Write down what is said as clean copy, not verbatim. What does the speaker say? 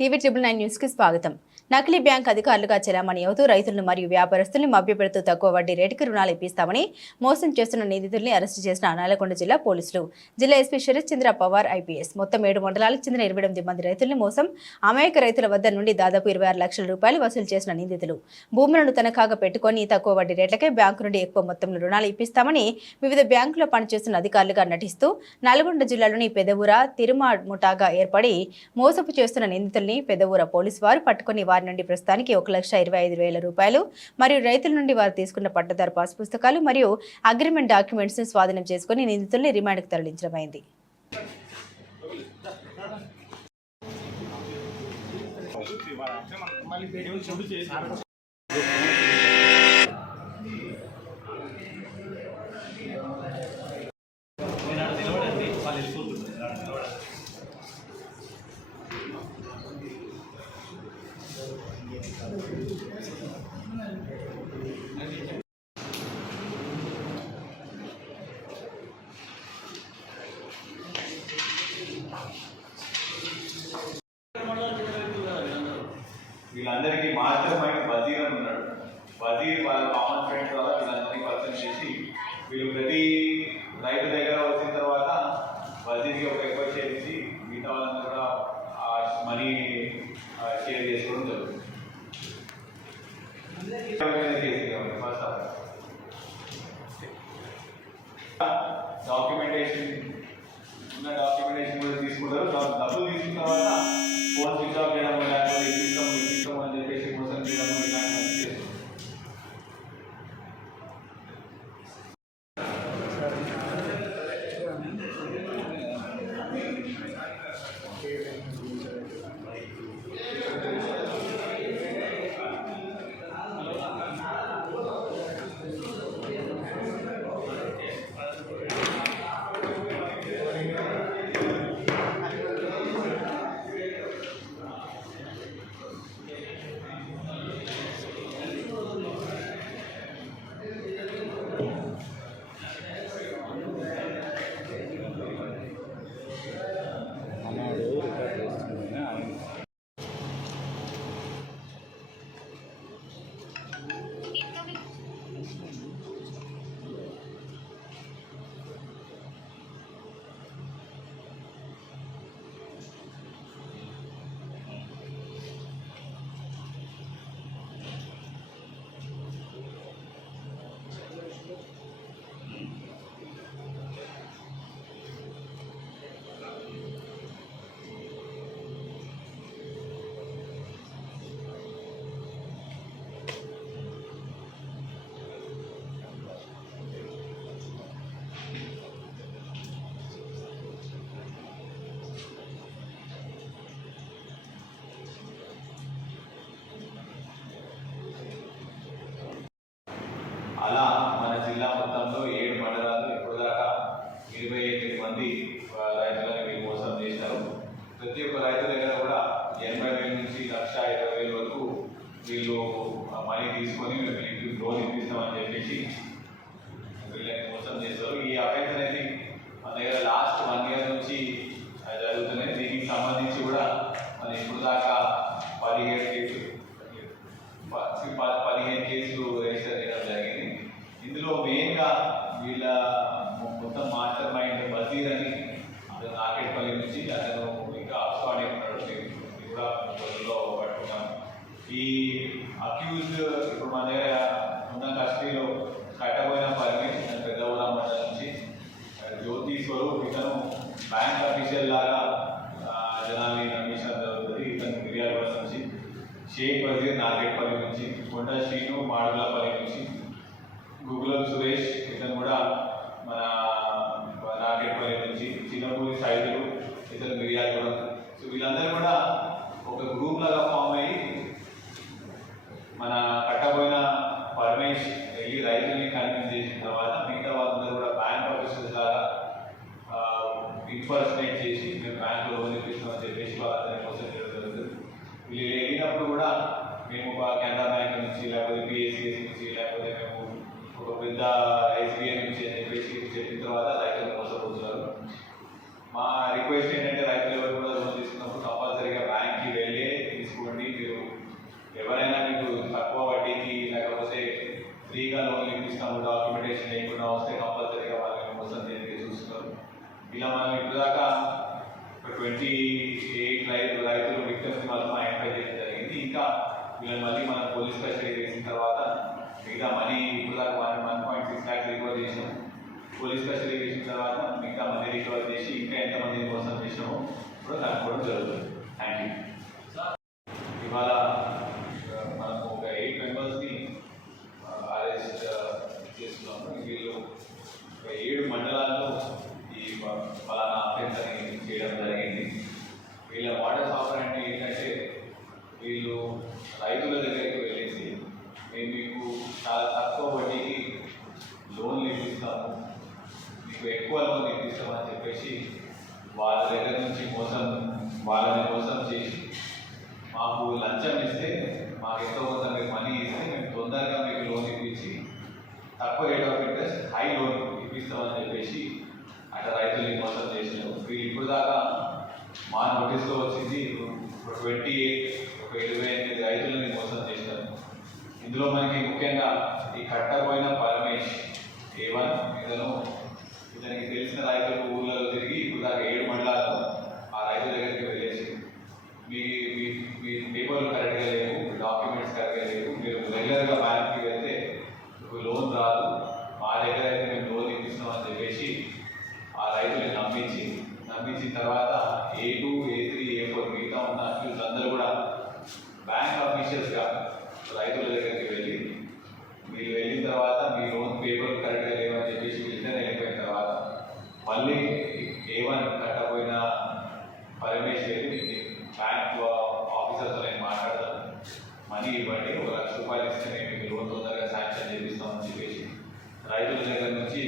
TV9 న్యూస్కి స్వాగతం. నకిలీ బ్యాంక్ అధికారులుగా చెలామణి అవుతూ రైతులను మరియు వ్యాపారస్తుల్ని మభ్యపెడుతూ తక్కువ వడ్డీ రేటుకి రుణాలు ఇప్పిస్తామని మోసం చేస్తున్న నిందితుల్ని అరెస్టు చేసిన నల్లగొండ జిల్లా పోలీసులు. జిల్లా ఎస్పీ శరత్ చంద్ర పవార్ ఐపీఎస్ మొత్తం 7 మండలాలకు చెందిన 28 మంది రైతుల్ని మోసం అమాయక రైతుల వద్ద నుండి దాదాపు 26 లక్షల రూపాయలు వసూలు చేసిన నిందితులు భూములను తనఖాగా పెట్టుకుని తక్కువ వడ్డీ రేట్లకే బ్యాంకు నుండి ఎక్కువ మొత్తంలో రుణాలు ఇప్పిస్తామని వివిధ బ్యాంకుల్లో పనిచేస్తున్న అధికారులుగా నటిస్తూ నల్గొండ జిల్లాలోని పెదవుర తిరుమాముఠాగా ఏర్పడి మోసపు చేస్తున్న నిందితుల్ని పెదవుర పోలీసు వారు పట్టుకుని వారి నుండి ప్రస్తుతానికి 1,25,000 రూపాయలు మరియు రైతుల నుండి వారు తీసుకున్న పట్టదారు పాస్ పుస్తకాలు మరియు అగ్రిమెంట్ డాక్యుమెంట్స్ ను స్వాధీనం చేసుకుని నిందితుల్ని రిమాండ్కు తరలించడమైంది. వీళ్ళందరికీ మాస్టర్ మైండ్ వజీర్ అని ఉన్నాడు. వజీర్ వాళ్ళ కామన్ ఫ్రెండ్ ద్వారా వీళ్ళందరినీ పరిచయం చేసి వీళ్ళు ప్రతి రైతు దగ్గర వచ్చిన తర్వాత వజీర్కి ఒక ఎక్కువ షేర్ ఇచ్చి మిగతా వాళ్ళందరూ కూడా ఆ మనీ షేర్ చేసుకోవడం జరుగుతుంది. ఫస్ట్ డాక్యుమెంటేషన్ ఉన్న డాక్యుమెంటేషన్ కూడా తీసుకుంటారు. డబ్బులు తీసుకున్న తర్వాత ఫోన్ స్విచ్ ఆఫ్ చేయడం లేకపోతే ఇప్పిస్తాం అని చెప్పేసి మోసం చేయడం ఇలాంటివన్నీ చేస్తారు. అలా మన జిల్లా మొత్తంలో 7 మండలాలు ఇప్పటిదాకా 28 మంది రైతులను వీళ్ళు మోసం చేశారు. ప్రతి ఒక్క రైతు దగ్గర కూడా 80,000 నుంచి 1,20,000 వరకు వీళ్ళు మనీ తీసుకొని వీళ్ళకి లోన్ ఇప్పిస్తామని చెప్పేసి వీళ్ళని మోసం చేస్తారు. ఈ అఫెన్స్ అనేది మన దగ్గర లాస్ట్ 1 year నుంచి జరుగుతున్నాయి. దీనికి సంబంధించి కూడా మన ఇప్పుడు దాకా 17 కేసులు రిజిస్టర్ చేయడం జరిగింది. ఇందులో మెయిన్గా వీళ్ళ మొత్తం మాస్టర్ మైండ్ వజీర్ అని అతను నాకేట్పల్లి నుంచి అతను ఇంకా అబ్స్కాండ్ ఉన్నాడు. కూడా రోజుల్లో పట్టుకున్నాం. ఈ అక్యూజ్డ్ ఇప్పుడు మన దగ్గర ఉన్న కస్టడీలో కట్టబోయిన పర్మిట్ పెద్దగూడ మండలం నుంచి జ్యోతి స్వరూప్ ఇతను బ్యాంక్ అఫీషియల్ లాగా జనాల్ని నమ్మించడం జరుగుతుంది. ఇతను మిర్యాలగూడ నుంచి షేక్ వజీర్ నాగేట్పల్లి నుంచి, కొండ శ్రీను మాడుగులపల్లి నుంచి, గుగ్గులం సురేష్ ఇతను కూడా మన నాగేట్పల్లి నుంచి, చిన్నపూరి సైదులు ఇతను మిర్యాలగూడ. సో వీళ్ళందరూ కూడా ఒక గ్రూప్ లాగా ఫామ్ అయ్యి మన కట్టబోయిన పరమేష్ వెళ్ళి రైతుల్ని కన్విన్స్ చేసిన తర్వాత మిగతా వాళ్ళందరూ కూడా బ్యాంక్ ఆఫీసర్స్ లాగా ఇంపర్సనేట్ చేసి మేము బ్యాంకులో లోన్ ఇప్పిస్తామని చెప్పేసి వాళ్ళందరినీ మోసం చేయడం జరుగుతుంది. వీళ్ళు వెళ్ళినప్పుడు కూడా మేము కెనరా బ్యాంక్ నుంచి లేకపోతే పిఎస్సిఎస్ నుంచి లేకపోతే మేము ఒక పెద్ద ఎస్బీఐ నుంచి అని చెప్పేసి చెప్పిన తర్వాత రైతులు మోసపోతున్నారు. మా రిక్వెస్ట్ ఏంటంటే రైతులు ఎవరు కూడా లోన్ తీసుకున్నప్పుడు కంపల్సరీగా బ్యాంక్కి వెళ్ళి రైతులు విక్టమ్స్ మాత్రం ఐడెంటిఫై చేయడం జరిగింది. ఇంకా వీళ్ళని మళ్ళీ మనం పోలీస్ కస్టడీ చేసిన తర్వాత మిగతా మనీ ఇప్పుడు దాకా 1.6 lakhs రికవర్ చేసాము. పోలీస్ కస్టడీ చేసిన తర్వాత మిగతా మనీ రికవర్ చేసి ఇంకా ఎంతమందిని మోసం చేసామో కూడా కనుక్కోవడం జరుగుతుంది. Thank you. ఇవాళ మనము ఒక 8 మెంబర్స్ని అరెస్ట్ చేస్తున్నాము. వీళ్ళు ఒక 7 మండలాల్లో ఈ ఫలానా అఫెన్స్ అని చేయడం జరిగింది. వీళ్ళ మోడల్స్ ఆపరేంటి ఏంటంటే వీళ్ళు రైతుల దగ్గరికి వెళ్ళేసి మేము మీకు చాలా తక్కువ వడ్డీకి లోన్లు ఇప్పిస్తాము, మీకు ఎక్కువ లోన్ ఇప్పిస్తామని చెప్పేసి వాళ్ళ దగ్గర నుంచి వాళ్ళని మోసం చేసి మాకు లంచం ఇస్తే మాకు ఎంతో కొంత మీరు మనీ ఇస్తే మేము తొందరగా మీకు లోన్ ఇప్పించి తక్కువ rate of interest high loan ఇప్పిస్తామని చెప్పేసి అట్లా రైతుల్ని మోసం చేసినారు. వీళ్ళు ఇప్పుడు దాకా మా నోటీస్లో వచ్చింది 28 రైతులని మోసం చేసినారు. ఇందులో మనకి ముఖ్యంగా ఈ కట్టపోయిన పరమేష్ A1 ఇతనికి తెలిసిన రైతులు ఊళ్ళలో తిరిగి ఇప్పుడు దాకా 7 మండలాలు ఆ రైతుల దగ్గరికి వెళ్ళేసి మీ పేపర్లు కరెక్ట్గా లేవు, డాక్యుమెంట్స్ కరెక్ట్గా లేవు, మీరు రెగ్యులర్గా బ్యాంక్కి వెళ్తే మీకు లోన్ రాదు, మా దగ్గర అయితే మేము లోన్ ఇప్పిస్తామని చెప్పేసి ఆ రైతుని నమ్మించిన తర్వాత A2, A3, A4 మిగతా ఉన్న అక్యూజ్ అందరూ కూడా బ్యాంక్ ఆఫీషియల్స్గా రైతుల దగ్గరికి వెళ్ళి మీరు వెళ్ళిన తర్వాత మీ లోన్ పేపర్లు కరెక్ట్గా లేవని చెప్పేసి వీళ్ళని వెళ్ళిపోయిన తర్వాత మళ్ళీ A1 కట్టపోయిన పరమేష్ వెళ్ళి బ్యాంక్ ఆఫీసర్తో నేను మాట్లాడతాను, మనీ ఇవ్వండి, 1 లక్ష రూపాయలు ఇస్తే మేము లోన్ తొందరగా శాంక్షన్ చేపిస్తామని చెప్పేసి రైతుల దగ్గర నుంచి